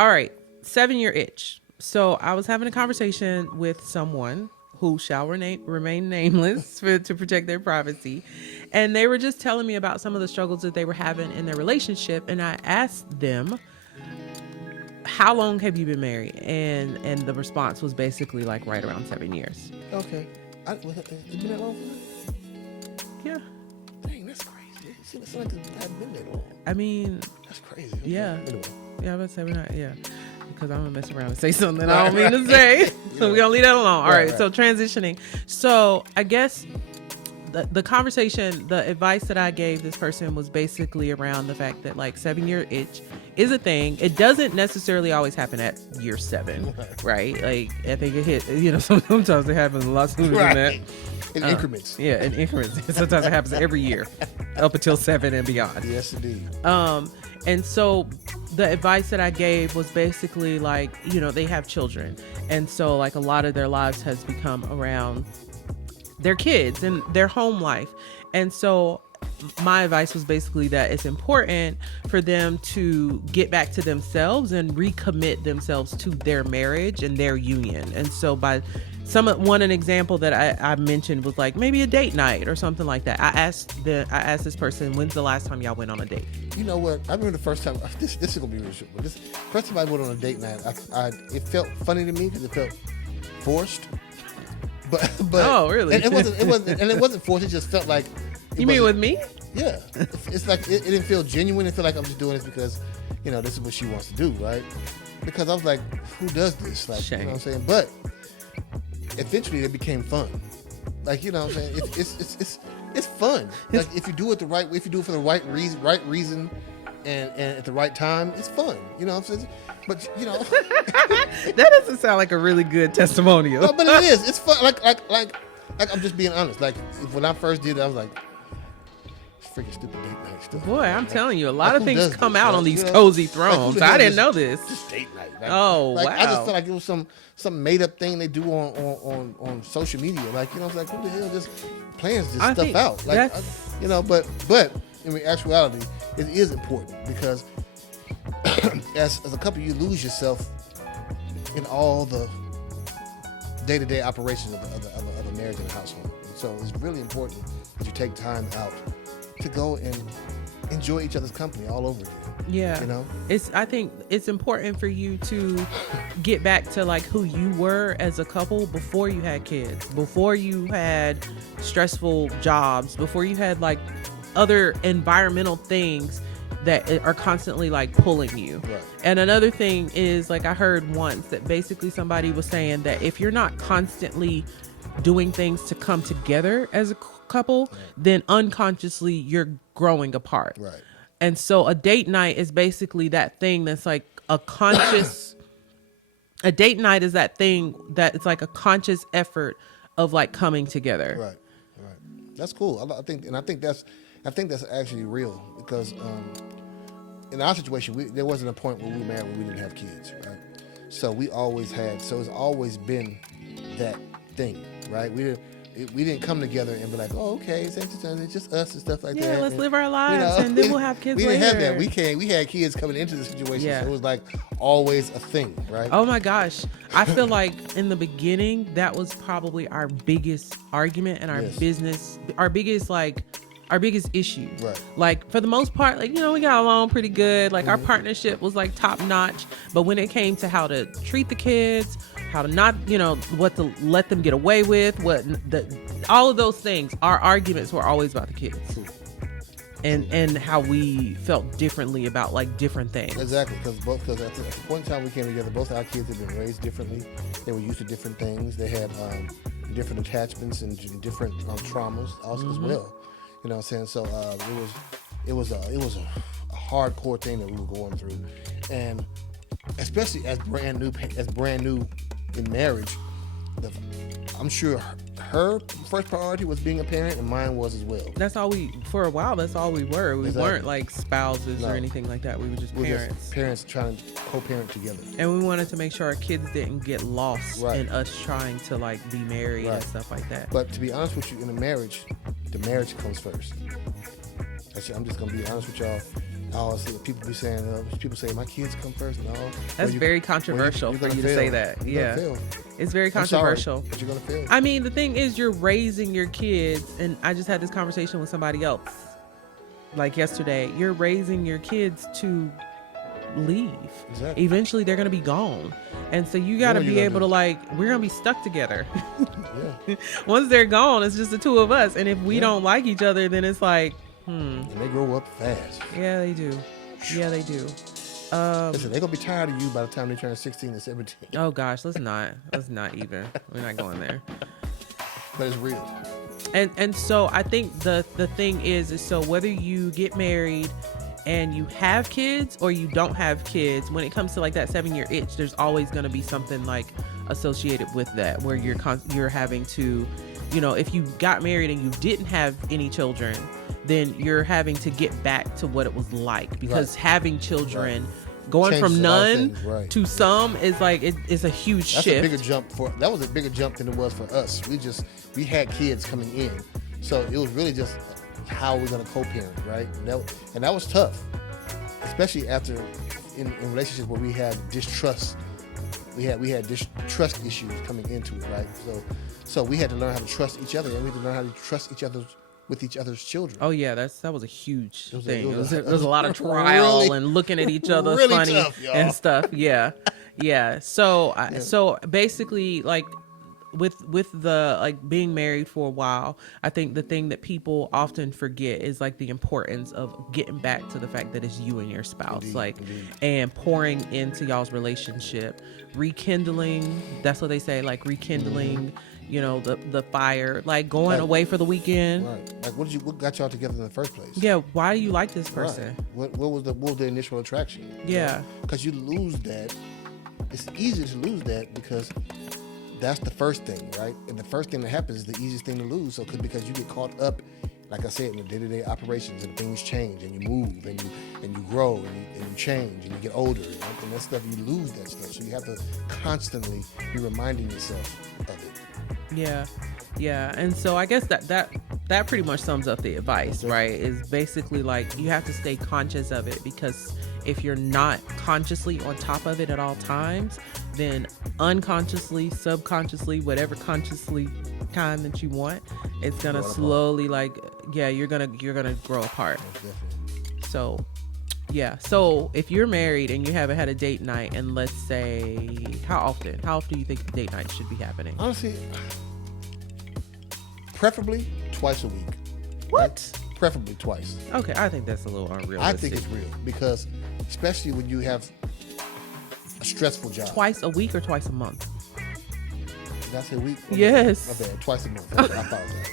All right. 7-year itch. So I was having a conversation with someone who shall remain nameless to protect their privacy. And they were just telling me about some of the struggles that they were having in their relationship. And I asked them, how long have you been married? And the response was basically like right around 7 years. Okay. It's been that long? Yeah. Dang, that's crazy. It seems like it hasn't been that long. I mean, that's crazy. Okay. Yeah. Anyway. Yeah, I was about to say we're not, yeah. Because I'm going to mess around and say something I don't mean to say. So we're going to leave that alone. All right. So transitioning. So I guess the conversation, the advice that I gave this person was basically around the fact that like 7-year itch is a thing. It doesn't necessarily always happen at year 7, right? Like I think it hit, sometimes it happens a lot sooner than that. In increments. Yeah, in increments. Sometimes it happens every year up until 7 and beyond. Yes, indeed. And so the advice that I gave was basically like, they have children. And so like a lot of their lives has become around their kids and their home life. And so my advice was basically that it's important for them to get back to themselves and recommit themselves to their marriage and their union. And so an example that I mentioned was like maybe a date night or something like that. I asked this person, when's the last time y'all went on a date? You know what? I remember the first time. This is gonna be really short, but this first time I went on a date night, it felt funny to me because it felt forced. But oh really? And it wasn't forced. It just felt like. You mean with me? Yeah. It's like it didn't feel genuine. It felt like I'm just doing this because, this is what she wants to do, right? Because I was like, who does this? Like, Shame. You know what I'm saying? But eventually it became fun. Like, you know what I'm saying? It's fun. Like if you do it the right way, if you do it for the right reason and at the right time, it's fun. You know what I'm saying? But that doesn't sound like a really good testimonial. No, but it is. It's fun. Like I'm just being honest. Like when I first did it, I was like, freaking stupid date night stuff. Boy, I'm telling you, a lot of things come out on these you know? cozy thrones. I didn't know this. Just date night. Like, wow. I just felt like it was some made up thing they do on social media. Like, I was like, who the hell just plans this stuff out? Like, but in actuality, it is important because as a couple, you lose yourself in all the day-to-day operations of a marriage and a household. And so it's really important that you take time out to go and enjoy each other's company all over again. Yeah. I think it's important for you to get back to like who you were as a couple before you had kids, before you had stressful jobs, before you had like other environmental things that are constantly like pulling you. Right. And another thing is like I heard once that basically somebody was saying that if you're not constantly doing things to come together as a couple, then unconsciously you're growing apart. Right. And so a date night is basically that thing that's like a conscious a date night is that thing that it's like a conscious effort of like coming together. Right. That's cool. I think that's actually real because in our situation, there wasn't a point where we were married where we didn't have kids, right? So it's always been that thing, right? We didn't come together and be like, oh, okay, it's just us and stuff like that. Yeah, let's live our lives and then we'll have kids later. We didn't have that. We had kids coming into the situation, so it was like always a thing, right? Oh my gosh. I feel like in the beginning, that was probably our biggest argument and our biggest issue. Right. Like for the most part, like, we got along pretty good. Like our partnership was like top notch. But when it came to how to treat the kids, how to not, what to let them get away with, all of those things, our arguments were always about the kids. And how we felt differently about like different things. Exactly, because at the point in time we came together, both our kids had been raised differently. They were used to different things. They had different attachments and different traumas also as well. You know what I'm saying? So it was a hardcore thing that we were going through, and especially as brand new in marriage, I'm sure her first priority was being a parent, and mine was as well. For a while, that's all we were. We weren't like spouses or anything like that. We were just parents. Just parents trying to co-parent together. And we wanted to make sure our kids didn't get lost in us trying to like be married and stuff like that. But to be honest with you, in a marriage, the marriage comes first. I'm just going to be honest with y'all. I always see people say my kids come first. No, That's very controversial for you to say that. Yeah, it's very controversial. I'm sorry, but you're gonna fail. I mean, the thing is, you're raising your kids, and I just had this conversation with somebody else, like yesterday. You're raising your kids to leave. Exactly. Eventually, they're gonna be gone, and so you got to be able to we're gonna be stuck together. Yeah. Once they're gone, it's just the two of us, and if we don't like each other, then it's like. And they grow up fast. Yeah, they do. Yeah, they do. Listen, they're gonna be tired of you by the time they turn 16 and 17. Oh gosh, let's not even. We're not going there. But it's real. And so I think the thing is so whether you get married and you have kids or you don't have kids, when it comes to like that 7-year itch, there's always going to be something like associated with that where you're having to, if you got married and you didn't have any children, then you're having to get back to what it was like, because having children, going Changes from none to Right. some is like it's a huge That's shift. a bigger jump that was a bigger jump than it was for us. We had kids coming in, so it was really just how we're gonna co-parent, right? And that was tough, especially after in relationships where we had distrust. We had distrust issues coming into it, right? So we had to learn how to trust each other, and we had to learn how to trust each other with each other's children. Oh yeah, that was a huge thing. There was a lot of trial really, and looking at each other really funny tough, y'all. and stuff. Yeah, yeah. So basically, like with the like being married for a while, I think the thing that people often forget is like the importance of getting back to the fact that it's you and your spouse, indeed. And pouring into y'all's relationship, rekindling. That's what they say, like rekindling. The fire, like going away for the weekend. Right. Like what got y'all together in the first place? Yeah. Why do you like this person? Right. What was the initial attraction? Yeah. Because you lose that. It's easy to lose that because that's the first thing, right? And the first thing that happens is the easiest thing to lose. So because you get caught up, like I said, in the day-to-day operations, and things change, and you move, and you grow, and you change, and you get older, right? And that stuff, you lose that stuff. So you have to constantly be reminding yourself of it. Yeah. And so I guess that pretty much sums up the advice, right? Is basically like you have to stay conscious of it, because if you're not consciously on top of it at all times, then unconsciously, subconsciously, whatever consciously kind that you want, it's gonna slowly you're gonna grow apart. So yeah. So if you're married and you haven't had a date night, and let's say how often do you think date night should be happening? Honestly, preferably twice a week. What? Right? Preferably twice. Okay, I think that's a little unrealistic. I think it's real, because especially when you have a stressful job. Twice a week or twice a month? Did I say week? Yes. My bad. Twice a month. I apologize.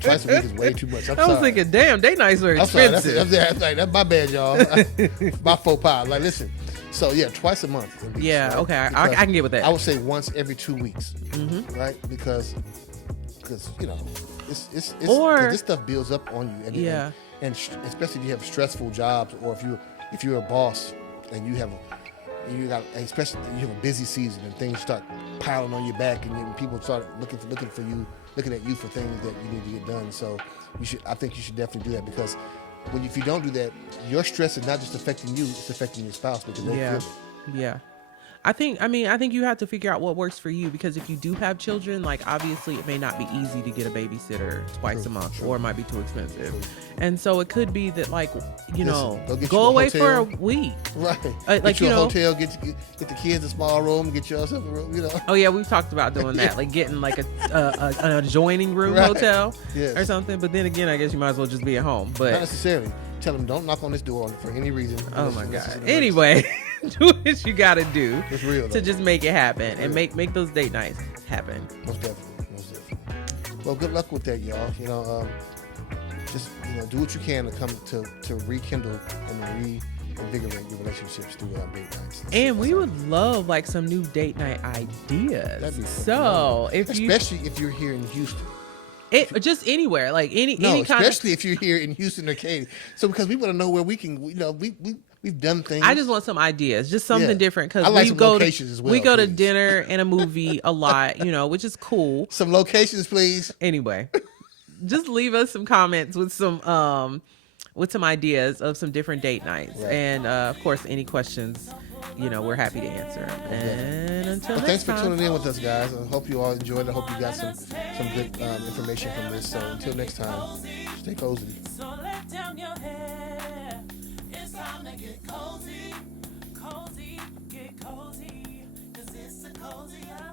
Twice a week is way too much. I was thinking, damn, date nights are expensive. That's my bad, y'all. My faux pas. Like, listen. So yeah, twice a month. At least, yeah. right? Okay. I can get with that. I would say once every 2 weeks. Mm-hmm. Right? Because it's this stuff builds up on you. And especially if you have stressful jobs, or if you're a boss and you have a busy season and things start piling on your back, and people start looking at you for things that you need to get done. So I think you should definitely do that, because if you don't do that, your stress is not just affecting you, it's affecting your spouse, because they feel it. Yeah. I think you have to figure out what works for you, because if you do have children, like obviously it may not be easy to get a babysitter twice a month, or it might be too expensive. And so it could be that go away for a week. Right. Get you a hotel, get the kids a small room, get yourself a room, Oh yeah, we've talked about doing that, like getting like an adjoining room hotel or something. But then again, I guess you might as well just be at home. But not necessarily. Tell them don't knock on this door for any reason. Oh my God. Anyway, do what you gotta do to just make it happen, and make those date nights happen. Most definitely. Well, good luck with that, y'all. Just do what you can to come to rekindle and reinvigorate your relationships through date nights. And we would love like some new date night ideas. That'd be so especially if you're here in Houston. Just anywhere, like any kind especially if you're here in Houston or Katy. So because we want to know where we can, we've done things. I just want some ideas, just something different. Because like some locations as well. We go to dinner and a movie a lot, which is cool. Some locations, please. Anyway, just leave us some comments with some with some ideas of some different date nights. Right. And of course, any questions, we're happy to answer. And until Well, next thanks for time. tuning in with us, guys. I hope you all enjoyed it. I hope you got some good information from this. So until next time, stay cozy. So let down your hair. It's time to get cozy. Cozy, get cozy. 'Cause it's a cozy hour.